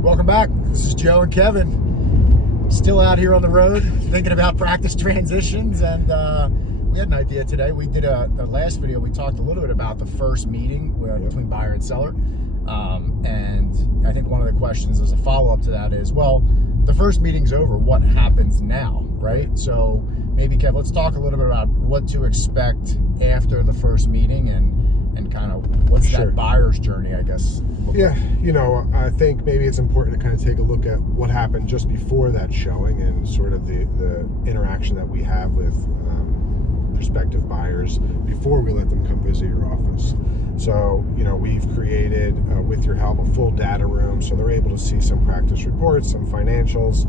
Welcome back. This is Joe and Kevin. Still out here on the road thinking about practice transitions, and we had an idea today. We did the last video, we talked a little bit about the first meeting between buyer and seller. And I think one of the questions as a follow-up to that is, well, the first meeting's over, what happens now, right? So maybe, Kev, let's talk a little bit about what to expect after the first meeting and kind of what's that buyer's journey, I guess. Yeah, you know, I think maybe it's important to kind of take a look at what happened just before that showing and sort of the interaction that we have with prospective buyers before we let them come visit your office. So, you know, we've created, with your help, a full data room so they're able to see some practice reports, some financials.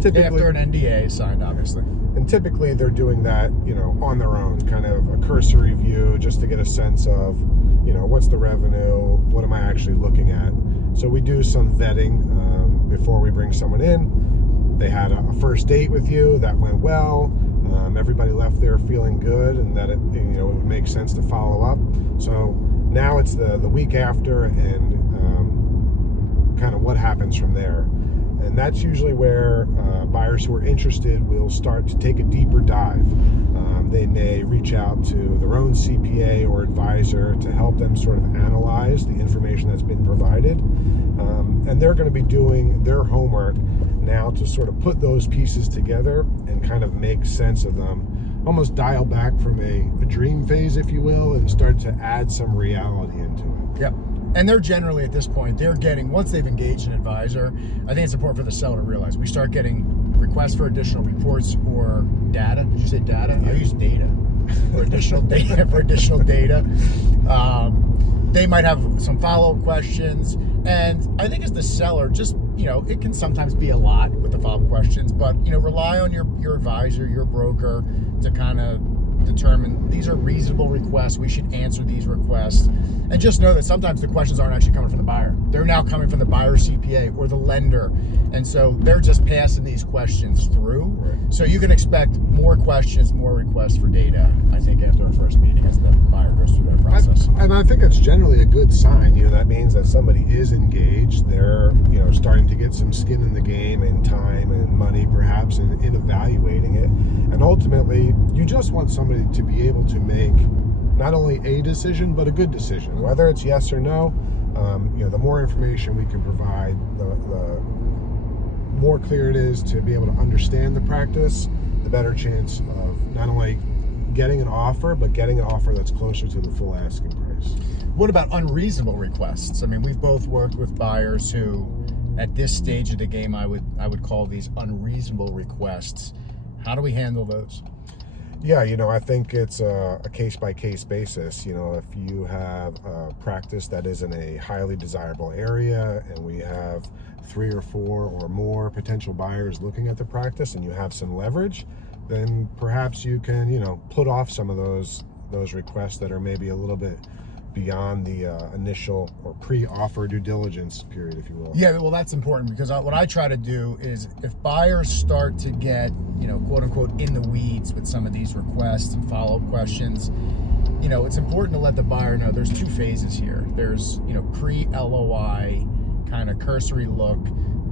Typically, after an NDA is signed, obviously. And typically they're doing that, you know, on their own, kind of a cursory view just to get a sense of, you know, what's the revenue, what am I actually looking at. So we do some vetting before we bring someone in. They had a first date with you, that went well. Everybody left there feeling good and that it would make sense to follow up. So now it's the week after and kind of what happens from there. And that's usually where buyers who are interested will start to take a deeper dive. They may reach out to their own CPA or advisor to help them sort of analyze the information that's been provided. And they're going to be doing their homework now to sort of put those pieces together and kind of make sense of them, almost dial back from a dream phase, if you will, and start to add some reality into it. Yep. And they're generally, at this point, they're getting, once they've engaged an advisor, I think it's important for the seller to realize we start getting requests for additional reports or data. Did you say data? Yeah. I use data for additional data. They might have some follow-up questions. And I think as the seller, just, you know, it can sometimes be a lot with the follow-up questions, but, you know, rely on your advisor, your broker to kind of determine these are reasonable requests, we should answer these requests, and just know that sometimes the questions aren't actually coming from the buyer. They're now coming from the buyer's CPA or the lender, and so they're just passing these questions through. Right. So you can expect more questions, more requests for data, I think, after our first meeting as the buyer goes through that process. And I think it's generally a good sign. You know, that means that somebody is engaged. They're, you know, starting to get some skin in the game and time and money perhaps in evaluating it. And ultimately, you just want somebody to be able to make not only a decision, but a good decision. Whether it's yes or no, you know, the more information we can provide, the more clear it is to be able to understand the practice, the better chance of not only getting an offer, but getting an offer that's closer to the full asking price. What about unreasonable requests? I mean, we've both worked with buyers who, at this stage of the game, I would call these unreasonable requests. How do we handle those? Yeah, you know, I think it's a case-by-case basis. You know, if you have a practice that is in a highly desirable area and we have 3 or 4 or more potential buyers looking at the practice and you have some leverage, then perhaps you can, you know, put off some of those requests that are maybe a little bit beyond the initial or pre-offer due diligence period, if you will. Yeah, well, that's important because what I try to do is if buyers start to get, you know, quote unquote, in the weeds with some of these requests and follow-up questions, you know, it's important to let the buyer know there's 2 phases here. There's, you know, pre-LOI kind of cursory look.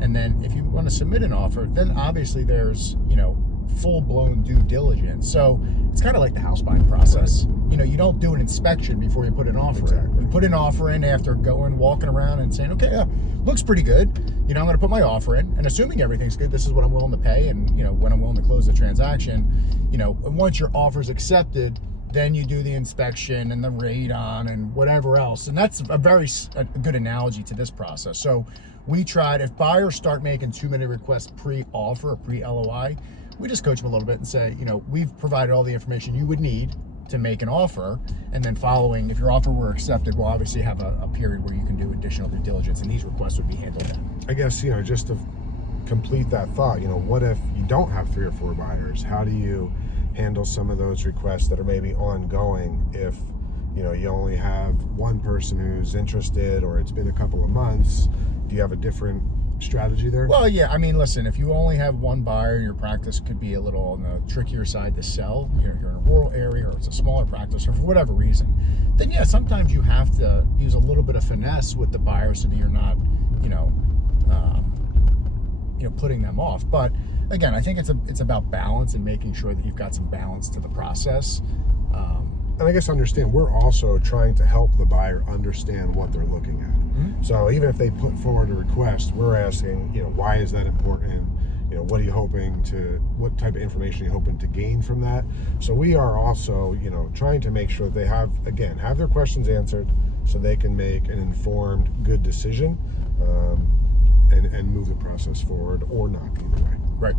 And then if you want to submit an offer, then obviously there's, you know, full-blown due diligence. So it's kind of like the house buying process. Right. You know, you don't do an inspection before you put an offer in. You put an offer in after walking around and saying, okay, looks pretty good. You know, I'm going to put my offer in, and assuming everything's good, this is what I'm willing to pay, and, you know, when I'm willing to close the transaction. You know, and once your offer's accepted, then you do the inspection and the radon and whatever else. And that's a good analogy to this process. So we tried, if buyers start making too many requests pre-offer or pre-LOI, we just coach them a little bit and say, you know, we've provided all the information you would need to make an offer, and then following, if your offer were accepted, we'll obviously have a period where you can do additional due diligence, and these requests would be handled then. I guess, you know, just to complete that thought, you know, what if you don't have 3 or 4 buyers? How do you handle some of those requests that are maybe ongoing if, you know, you only have one person who's interested or it's been a couple of months? Do you have a different strategy there? Well, yeah, I mean, listen, if you only have one buyer, your practice could be a little on the trickier side to sell. You're in a rural area, or it's a smaller practice, or for whatever reason, then yeah, sometimes you have to use a little bit of finesse with the buyer so that you're not, you know, putting them off. But again, I think it's about balance and making sure that you've got some balance to the process. And I guess understand, we're also trying to help the buyer understand what they're looking at. Mm-hmm. So even if they put forward a request, we're asking, why is that important? What are you what type of information are you hoping to gain from that? So we are also, trying to make sure that they have their questions answered so they can make an informed, good decision and move the process forward or not, either way. Right.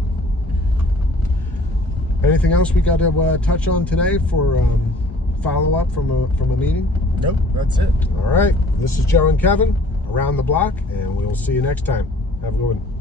Anything else we got to touch on today for follow-up from a meeting? Nope, that's it. All right. This is Joe and Kevin, Around the Block, and we'll see you next time. Have a good one.